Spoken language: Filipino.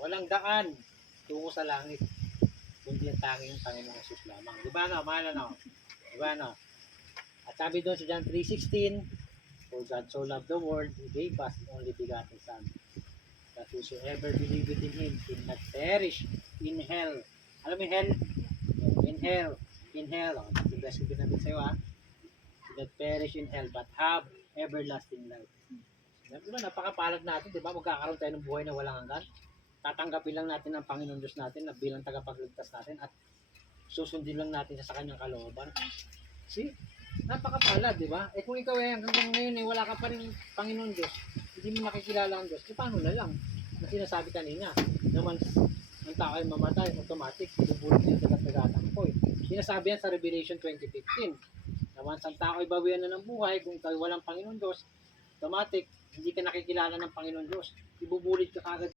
Walang daan tungo sa langit. Kundi ang tanging Panginoong Jesus lamang. Di ba no? Mahal no? Di ba no? At sabi doon sa John 3:16, for God so loved the world, He gave us the only begotten Son, that whosoever believeth in Him will not perish in hell. Alam mo hell? In hell. In hell. Oh, bless ko natin sa'yo ha. Will not perish in hell, but have everlasting life. Diba, napakapalad natin, di ba? Magkakaroon tayo ng buhay na walang hanggan. Tatanggapin lang natin ang Panginoon Diyos natin na bilang tagapagligtas natin at susundin lang natin sa kanyang kalooban. See? Napakapalad, di ba? Kung ikaw hanggang ngayon wala ka pa rin Panginoon Diyos, hindi mo makikilala ang Diyos, paano na lang? Na sinasabi kanina, naman ang tao ay mamatay, automatic, bubulot niya sa tagatang ko. Sinasabi yan sa Revelation 20:15. Naman ang tao ay bawian na ng buhay, kung ikaw walang Panginoon Diyos, automatic, hindi ka nakikilala ng Panginoon Diyos. Ibubulit ka agad